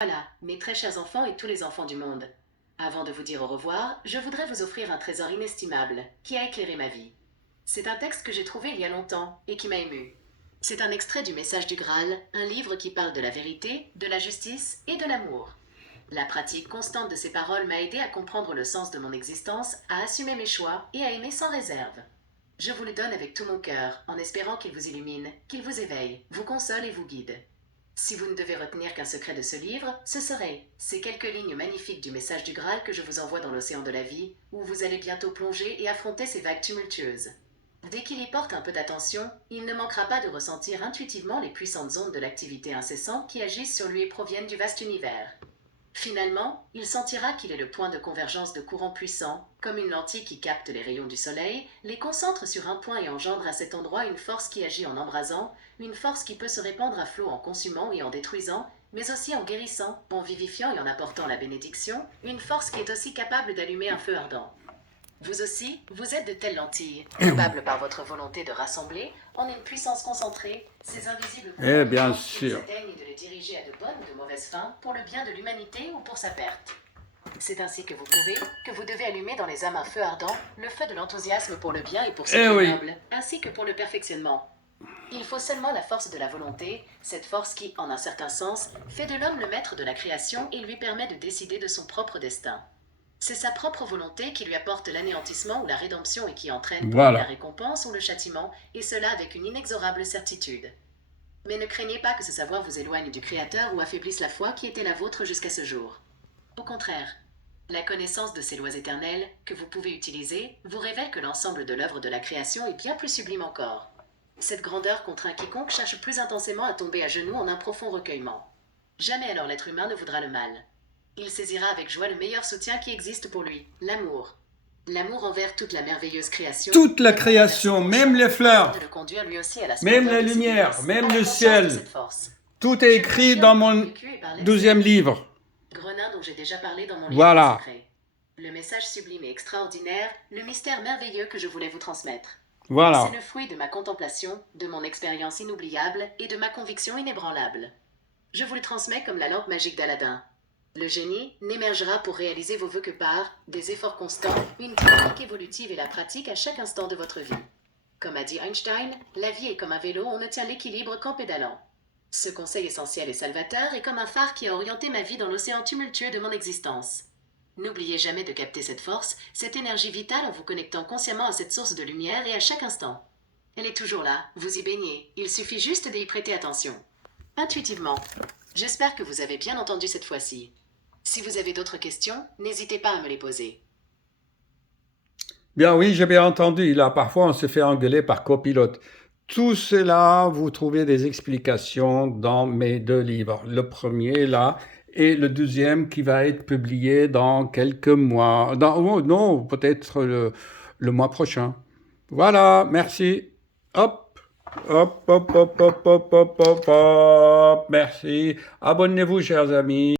Voilà, mes très chers enfants et tous les enfants du monde. Avant de vous dire au revoir, je voudrais vous offrir un trésor inestimable qui a éclairé ma vie. C'est un texte que j'ai trouvé il y a longtemps et qui m'a ému. C'est un extrait du Message du Graal, un livre qui parle de la vérité, de la justice et de l'amour. La pratique constante de ces paroles m'a aidé à comprendre le sens de mon existence, à assumer mes choix et à aimer sans réserve. Je vous le donne avec tout mon cœur, en espérant qu'il vous illumine, qu'il vous éveille, vous console et vous guide. Si vous ne devez retenir qu'un secret de ce livre, ce serait ces quelques lignes magnifiques du Message du Graal que je vous envoie dans l'océan de la vie, où vous allez bientôt plonger et affronter ces vagues tumultueuses. Dès qu'il y porte un peu d'attention, il ne manquera pas de ressentir intuitivement les puissantes ondes de l'activité incessante qui agissent sur lui et proviennent du vaste univers. Finalement, il sentira qu'il est le point de convergence de courants puissants, comme une lentille qui capte les rayons du soleil, les concentre sur un point et engendre à cet endroit une force qui agit en embrasant, une force qui peut se répandre à flot en consumant et en détruisant, mais aussi en guérissant, en vivifiant et en apportant la bénédiction, une force qui est aussi capable d'allumer un feu ardent. Vous aussi, vous êtes de telles lentilles, capables par votre volonté de rassembler, en une puissance concentrée, ces invisibles Eh courants bien qui vous sûr. atteignent et de les diriger à de bonnes ou de mauvaises fins, pour le bien de l'humanité ou pour sa perte. C'est ainsi que vous devez allumer dans les âmes un feu ardent, le feu de l'enthousiasme pour le bien et pour ce qui Eh est oui. noble, ainsi que pour le perfectionnement. Il faut seulement la force de la volonté, cette force qui, en un certain sens, fait de l'homme le maître de la création et lui permet de décider de son propre destin. C'est sa propre volonté qui lui apporte l'anéantissement ou la rédemption et qui entraîne pour lui la Voilà. récompense ou le châtiment, et cela avec une inexorable certitude. Mais ne craignez pas que ce savoir vous éloigne du Créateur ou affaiblisse la foi qui était la vôtre jusqu'à ce jour. Au contraire, la connaissance de ces lois éternelles, que vous pouvez utiliser, vous révèle que l'ensemble de l'œuvre de la création est bien plus sublime encore. Cette grandeur contraint quiconque cherche plus intensément à tomber à genoux en un profond recueillement. Jamais alors l'être humain ne voudra le mal. Il saisira avec joie le meilleur soutien qui existe pour lui, l'amour. L'amour envers toute la merveilleuse création, Toute la l'amour envers son création, même prochain, les afin fleurs, de le conduire lui aussi à la même splendeur la de ses lumière, délices, même à la le conscience de ciel. cette force. Tout est Je vous écrit confirme dans avoir mon vécu et parlé de 12e livre. Grenin dont j'ai déjà parlé dans mon livre Voilà. secret. Le message sublime et extraordinaire, le mystère merveilleux que je voulais vous transmettre. C'est Voilà. le fruit de ma contemplation, de mon expérience inoubliable et de ma conviction inébranlable. Je vous le transmets comme la lampe magique d'Aladin. Le génie n'émergera pour réaliser vos vœux que par des efforts constants, une dynamique évolutive et la pratique à chaque instant de votre vie. Comme a dit Einstein, la vie est comme un vélo, on ne tient l'équilibre qu'en pédalant. Ce conseil essentiel et salvateur est comme un phare qui a orienté ma vie dans l'océan tumultueux de mon existence. N'oubliez jamais de capter cette force, cette énergie vitale en vous connectant consciemment à cette source de lumière et à chaque instant. Elle est toujours là, vous y baignez, il suffit juste d'y prêter attention. Intuitivement. J'espère que vous avez bien entendu cette fois-ci. Si vous avez d'autres questions, n'hésitez pas à me les poser. Bien oui, j'ai bien entendu. Là, parfois, on se fait engueuler par copilote. Tout cela, vous trouvez des explications dans mes 2 livres. Le premier, là, et le deuxième qui va être publié dans quelques mois. Oh, non, peut-être le mois prochain. Voilà, merci. Hop, hop, hop, hop, hop, hop, hop, hop, hop. Merci. Abonnez-vous, chers amis.